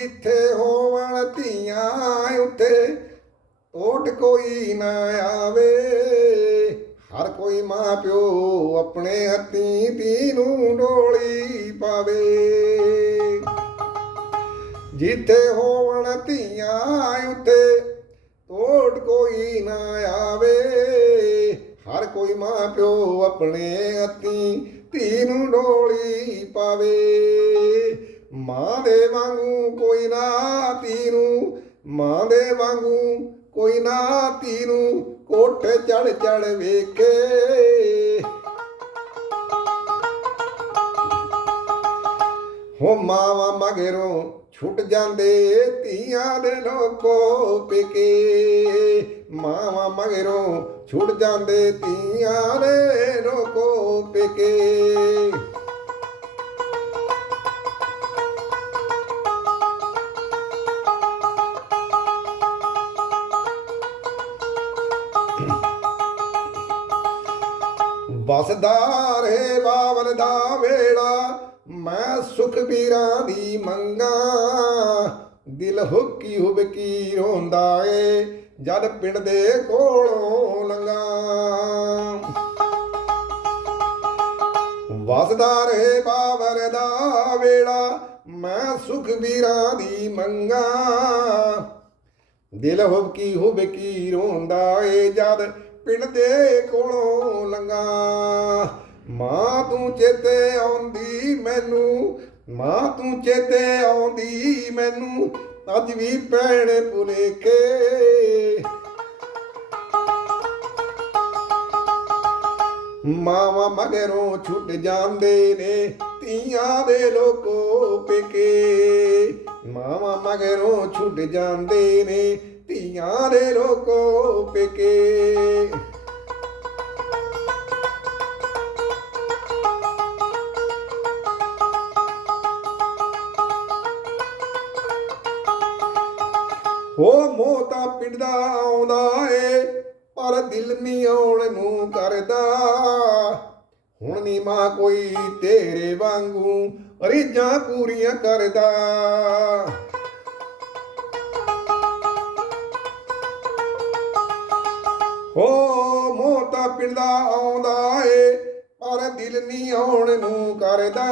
ਜਿੱਥੇ ਹੋਵਣ ਧੀਆਂ ਉੱਥੇ ਓਟ ਕੋਈ ਨਾ ਆਵੇ। ਹਰ ਕੋਈ ਮਾਂ ਪਿਓ ਆਪਣੇ ਹੱਥੀਂ ਧੀ ਨੂੰ ਡੋਲੀ ਪਾਵੇ। ਜਿੱਥੇ ਹੋਵਣ ਧੀਆਂ ਉੱਥੇ ਤੋੜ ਕੋਈ ਨਾ ਆਵੇ। ਹਰ ਕੋਈ ਮਾਂ ਪਿਓ ਆਪਣੇ ਹੱਥੀਂ ਧੀ ਨੂੰ ਡੋਲੀ ਪਾਵੇ। ਮਾਂ ਦੇ ਵਾਂਗੂ ਕੋਈ ਨਾ ਤੀਨੂੰ ਮਾਂ ਦੇ ਵਾਂਗੂ ਕੋਈ ਨਾ ਤੀਨੂੰ ਕੋਠੇ ਚੜ ਚੜ ਵੇਖੇ। ਹੋ ਮਾਵਾ ਮਗਰੋਂ ਛੁੱਟ ਜਾਂਦੇ ਧੀਆਂ ਦੇ ਲੋਕੋ ਪਿਕੇ। ਮਾਵਾ ਮਗਰੋਂ ਛੁੱਟ ਜਾਂਦੇ ਧੀਆਂ ਦੇ ਲੋਕੋ ਪਿਕੇ। ਵਸਦਾ ਰਹੇ ਬਾਵਲ ਦਾ ਵੇੜਾ ਮੈਂ ਸੁਖ ਪੀਰਾਂ ਦੀ ਮੰਗਾ। ਦਿਲ ਹੁੱਕੀ ਹੁਬਕੀ ਰੋਂਦਾ ਏ, ਜਦ ਪਿੰਡ ਦੇ ਕੋਲੋਂ ਲੰਗਾ ਵਸਦਾ ਰਹੇ ਬਾਵਰ ਦਾ ਵੇੜਾ ਮੈਂ ਸੁਖ ਵੀਰਾਂ ਦੀ ਮੰਗਾ। ਦਿਲ ਹੁਬਕੀ ਹੁਬਕੀ ਰੋਂਦਾ ਏ, ਜਦ ਪਿੰਡ ਦੇ ਕੋਲੋਂ ਲੰਗਾ ਮਾਂ ਤੂੰ ਚੇਤੇ ਆਉਂਦੀ ਮੈਨੂੰ, ਮਾਂ ਤੂੰ ਚੇਤੇ ਆਉਂਦੀ ਮੈਨੂੰ, ਅੱਜ ਵੀ ਪੈਣੇ ਭੁਲੇਖੇ। ਮਾਵਾ ਮਗਰੋਂ ਛੁੱਟ ਜਾਂਦੇ ਨੇ, ਧੀਆਂ ਦੇ ਲੋਕੋ ਪਿਕੇ। ਮਾਵਾ ਮਗਰੋਂ ਛੁੱਟ ਜਾਂਦੇ ਨੇ ਧੀਆਂ ਦੇ ਲੋਕੋ ਪਿਕੇ। ਹੋ ਮੋਹ ਤਾਂ ਪਿੰਡ ਦਾ ਆਉਂਦਾ ਏ, ਪਰ ਦਿਲ ਨਹੀਂ ਆਉਣ ਨੂੰ ਕਰਦਾ। ਹੁਣ ਨੀ ਮਾਂ ਕੋਈ ਤੇਰੇ ਵਾਂਗੂ, ਰੀਝਾਂ ਪੂਰੀਆਂ ਕਰਦਾ। ਹੋ ਮੋਹ ਤਾਂ ਪਿੰਡ ਆਉਂਦਾ ਏ, ਪਰ ਦਿਲ ਨਹੀਂ ਆਉਣ ਨੂੰ ਕਰਦਾ।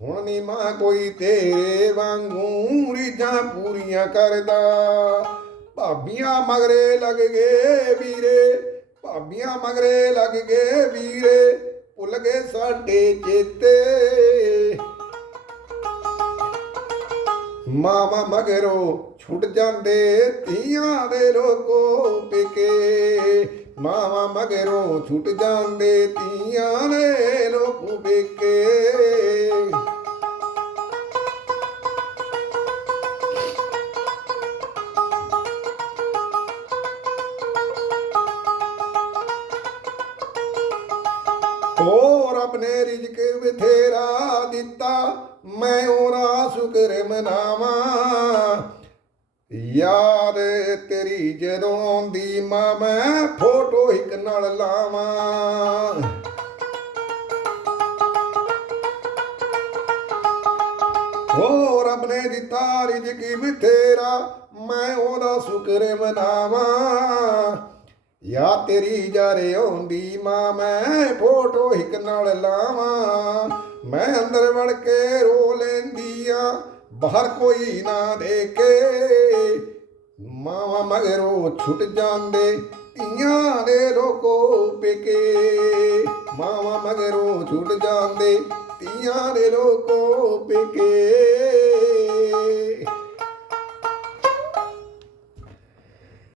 ਹੁਣ ਨੀ ਮਾਂ ਕੋਈ ਤੇਰੇ ਵਾਂਗੂ ਰੀਝਾਂ ਪੂਰੀਆਂ ਕਰਦਾ। ਭਾਬੀਆਂ ਮਗਰੇ ਲੱਗ ਗਏ ਵੀਰੇ, ਭਾਬੀਆਂ ਮਗਰੇ ਲੱਗ ਗਏ ਵੀਰੇ, ਭੁੱਲ ਗਏ ਸਾਡੇ ਚੇਤੇ। ਮਾਮਾ ਮਗਰੋਂ ਛੁੱਟ ਜਾਂਦੇ ਧੀਆਂ ਦੇ ਲੋਕੋ ਪਿਕੇ। ਮਾਮਾ ਮਗਰੋਂ ਛੁੱਟ ਜਾਂਦੇ ਧੀਆਂ ਦੇ ਲੋਕੋ ਪਿਕੇ। ਹੋ ਰੱਬ ਨੇ ਰਿਜ਼ਕ ਬਥੇਰਾ ਦਿੱਤਾ, ਮੈਂ ਉਹਦਾ ਸ਼ੁਕਰ ਮਨਾਵਾਂ। ਯਾਦ ਤੇਰੀ ਜਦੋਂ ਆਉਂਦੀ ਮਾਂ, ਮੈਂ ਫੋਟੋ ਇੱਕ ਨਾਲ ਲਾਵਾਂ। ਹੋ ਰੱਬ ਨੇ ਦਿੱਤਾ ਰਿਜ਼ਕ ਬਥੇਰਾ, ਮੈਂ ਉਹਦਾ ਸ਼ੁਕਰ ਮਨਾਵਾਂ। ਯਾ ਤੇਰੀ ਜਾਰੇ ਆਉਂਦੀ ਮਾਂ, ਮੈਂ ਫੋਟੋ ਇੱਕ ਨਾਲ ਲਾਵਾਂ। ਮੈਂ ਅੰਦਰ ਵੜ ਕੇ ਰੋ ਲੈਂਦੀ ਆ ਬਾਹਰ ਕੋਈ ਨਾ ਦੇਖੇ। ਮਾਵਾ ਮਗਰੋਂ ਛੁੱਟ ਜਾਂਦੇ, ਧੀਆਂ ਦੇ ਲੋਕੋ ਪੇਕੇ। ਮਾਵਾ ਮਗਰੋਂ ਛੁੱਟ ਜਾਂਦੇ, ਧੀਆਂ ਦੇ ਲੋਕੋ ਪੇਕੇ।